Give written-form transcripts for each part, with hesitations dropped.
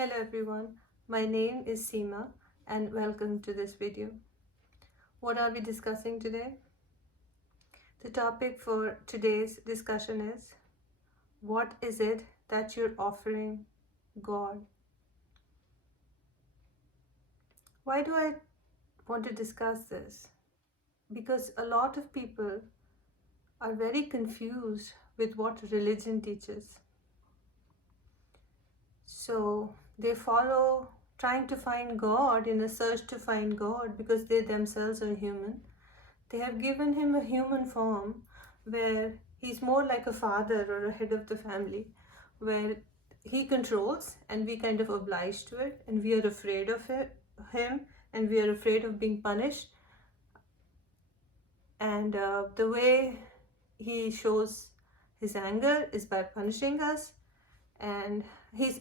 Hello everyone, my name is Seema and welcome to this video. What are we discussing today? The topic for today's discussion is, what is it that you're offering God? Why do I want to discuss this? Because a lot of people are very confused with what religion teaches. So they follow trying to find God in a search to find God because they themselves are human. They have given him a human form where he's more like a father or a head of the family, where he controls and we kind of oblige to it, and we are afraid of him, and we are afraid of being punished. And the way he shows his anger is by punishing us, and he's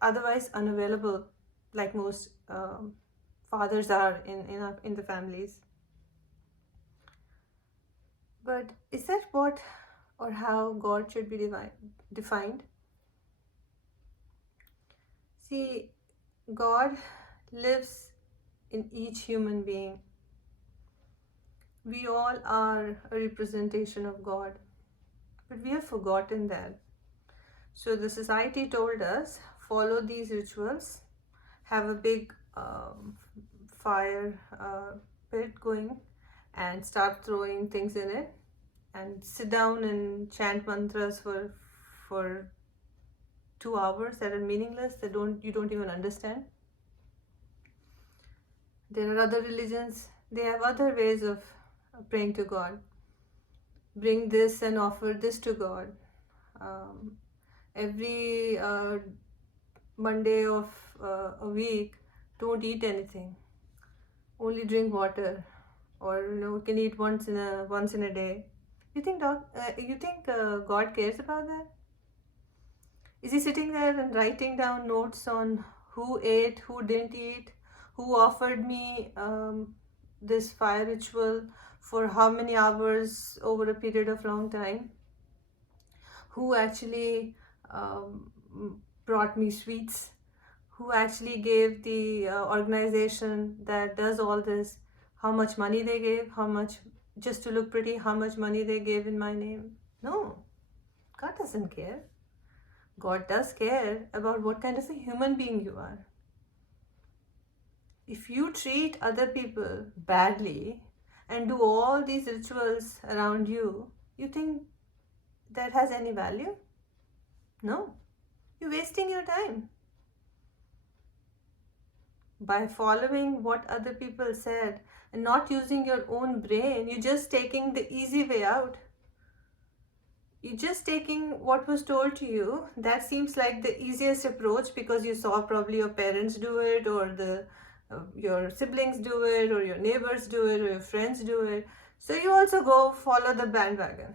otherwise unavailable, like most fathers are in the families. But is that what or how God should be defined? See, God lives in each human being. We all are a representation of God, but we have forgotten that. So the society told us, follow these rituals, have a big fire pit going, and start throwing things in it, and sit down and chant mantras for 2 hours that are meaningless, that you don't even understand. There are other religions, they have other ways of praying to God. Bring this and offer this to God. Every Monday of a week, don't eat anything. Only drink water, or you can eat once in a day. You think God cares about that? Is he sitting there and writing down notes on who ate, who didn't eat, who offered me this fire ritual for how many hours over a period of long time? Who actually brought me sweets? Who actually gave the organization that does all this, how much money they gave, how much, just to look pretty, how much money they gave in my name? No, God doesn't care. God does care about what kind of a human being you are. If you treat other people badly and do all these rituals around you, you think that has any value? No, you're wasting your time. By following what other people said and not using your own brain, you're just taking the easy way out. You're just taking what was told to you. That seems like the easiest approach because you saw probably your parents do it, or your siblings do it, or your neighbors do it, or your friends do it. So you also go follow the bandwagon,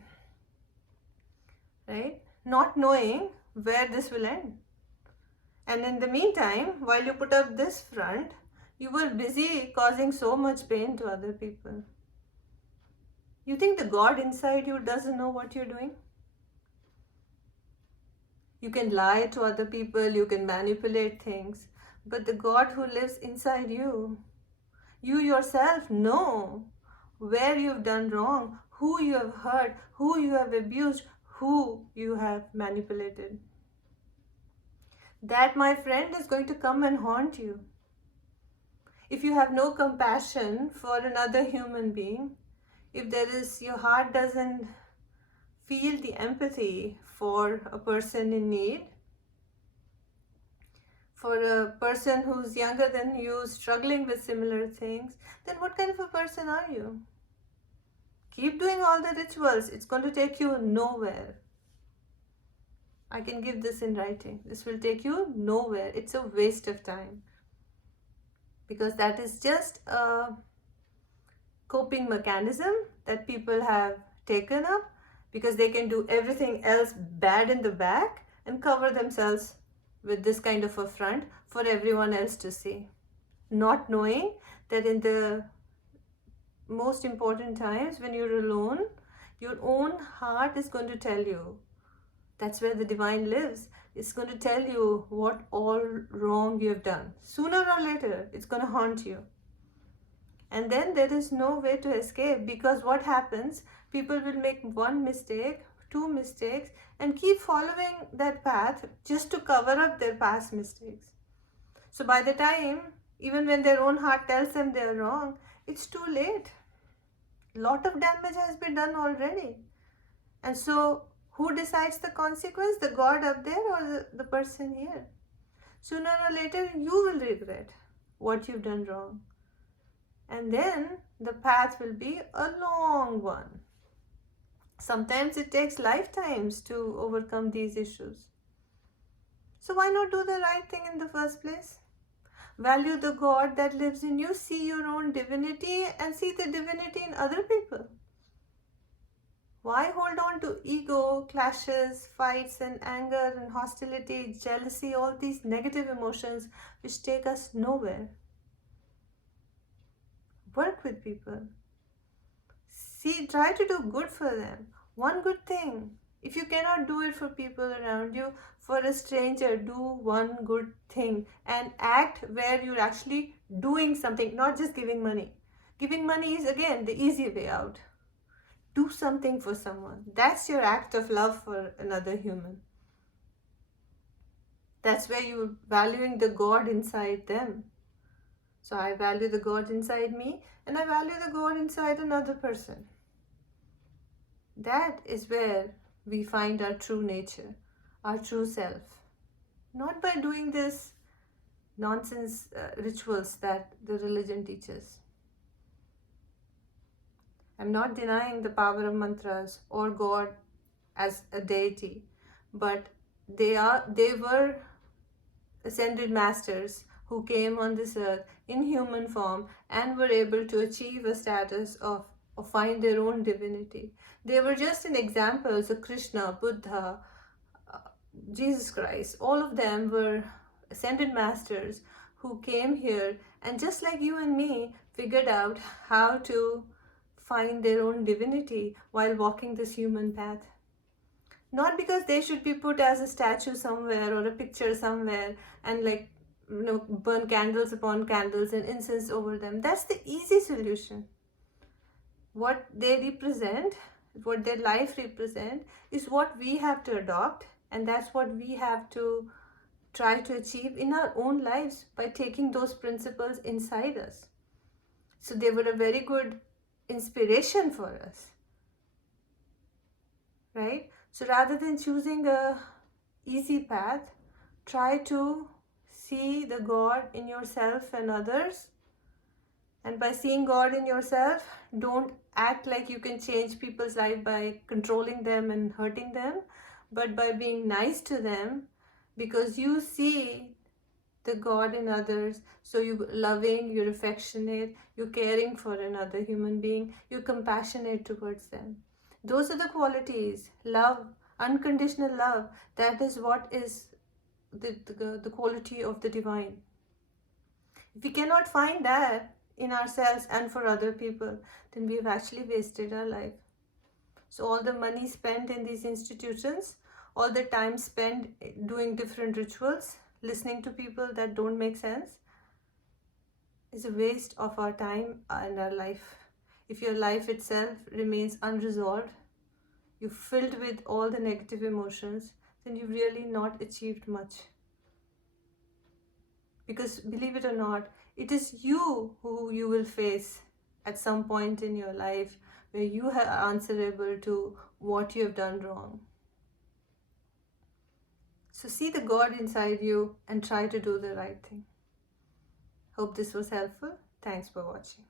right? Not knowing where this will end. And in the meantime, while you put up this front, you were busy causing so much pain to other people. You think the God inside you doesn't know what you're doing? You can lie to other people, you can manipulate things, but the God who lives inside you, you yourself know where you've done wrong, who you have hurt, who you have abused, who you have manipulated. That, my friend, is going to come and haunt you. If you have no compassion for another human being, if your heart doesn't feel the empathy for a person in need, for a person who's younger than you, struggling with similar things, then what kind of a person are you? Keep doing all the rituals. It's going to take you nowhere. I can give this in writing. This will take you nowhere. It's a waste of time. Because that is just a coping mechanism that people have taken up because they can do everything else bad in the back and cover themselves with this kind of a front for everyone else to see. Not knowing that in the most important times when you're alone, your own heart is going to tell you. That's where the divine lives. It's going to tell you what all wrong you have done. Sooner or later, it's going to haunt you. And then there is no way to escape, because what happens, people will make one mistake, two mistakes, and keep following that path just to cover up their past mistakes. So by the time, even when their own heart tells them they're wrong, it's too late. Lot of damage has been done already. And so who decides the consequence? The God up there or the person here? Sooner or later, you will regret what you've done wrong. And then the path will be a long one. Sometimes it takes lifetimes to overcome these issues. So why not do the right thing in the first place? Value the God that lives in you, see your own divinity, and see the divinity in other people. Why hold on to ego, clashes, fights, and anger and hostility, jealousy, all these negative emotions which take us nowhere? Work with people. See, try to do good for them. One good thing. If you cannot do it for people around you, for a stranger, do one good thing and act where you're actually doing something, not just giving money. Giving money is, again, the easy way out. Do something for someone. That's your act of love for another human. That's where you're valuing the God inside them. So I value the God inside me, and I value the God inside another person. That is where we find our true nature, our true self. Not by doing this nonsense rituals that the religion teaches. I'm not denying the power of mantras or God as a deity, but they were ascended masters who came on this earth in human form and were able to achieve a status of find their own divinity. They were just an example. So Krishna, Buddha, Jesus Christ, all of them were ascended masters who came here and just like you and me figured out how to find their own divinity while walking this human path. Not because they should be put as a statue somewhere or a picture somewhere and burn candles upon candles and incense over them. That's the easy solution. What they represent, what their life represent, is what we have to adopt, and that's what we have to try to achieve in our own lives by taking those principles inside us. So they were a very good inspiration for us, right? So rather than choosing a easy path, try to see the God in yourself and others. And by seeing God in yourself, don't act like you can change people's life by controlling them and hurting them, but by being nice to them, because you see the God in others. So you're loving, you're affectionate, you're caring for another human being, you're compassionate towards them. Those are the qualities. Love, unconditional love, that is what is the quality of the divine. If we cannot find that in ourselves and for other people, then we've actually wasted our life. So all the money spent in these institutions, all the time spent doing different rituals, listening to people that don't make sense, is a waste of our time and our life. If your life itself remains unresolved, you're filled with all the negative emotions, then you've really not achieved much. Because believe it or not, it is you who you will face at some point in your life where you are answerable to what you have done wrong. So see the God inside you and try to do the right thing. Hope this was helpful. Thanks for watching.